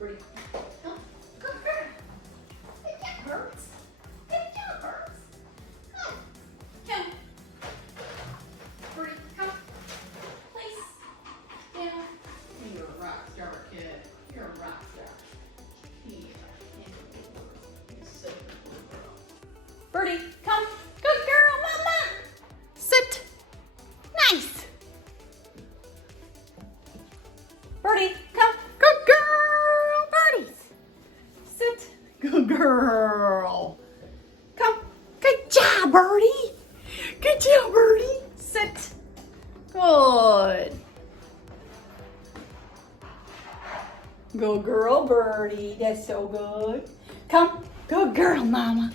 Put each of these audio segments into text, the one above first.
Birdie. Come. Good girl. Good job, Birds. Good job, Birds. Come. Come. Birdie, come. Place. Down. You're a rock star, kid. You're a rock star. Yeah. You're so good girl. Birdie, come. Good girl, Mama. Sit. Nice. Birdie, come. Good girl, Birdie. Sit. Good girl. Come. Good job, Birdie. Good job, Birdie. Sit. Good. Good girl, Birdie. That's so good. Come. Good girl, Mama.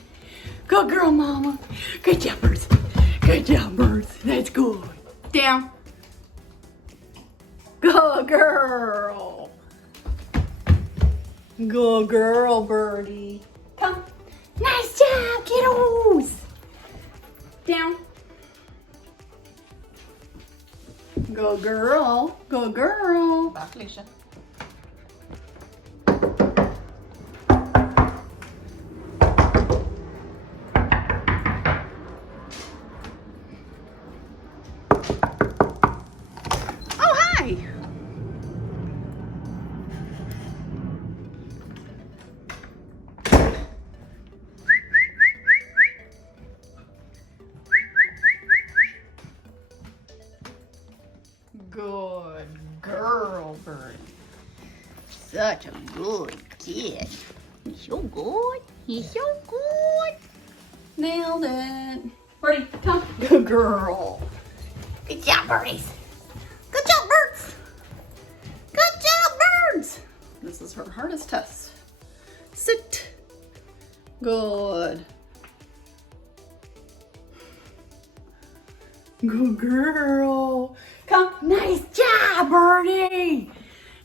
Good girl, Mama. Good job, Birds. Good job, Birds. That's good. Down. Good girl. Good girl, Birdie. Come. Nice job, kiddos. Down. Good girl. Good girl. Back, Alicia. Oh, hi. Good girl, Birdie. Such a good kid. He's so good. He's so good. Nailed it. Birdie, come. Good girl. Good job, birdies. Good job, Birds. Good job, Birds. This is her hardest test. Sit. Good. Good girl. Come. Nice job, Birdie.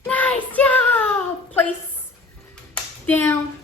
Nice job. Place. Down.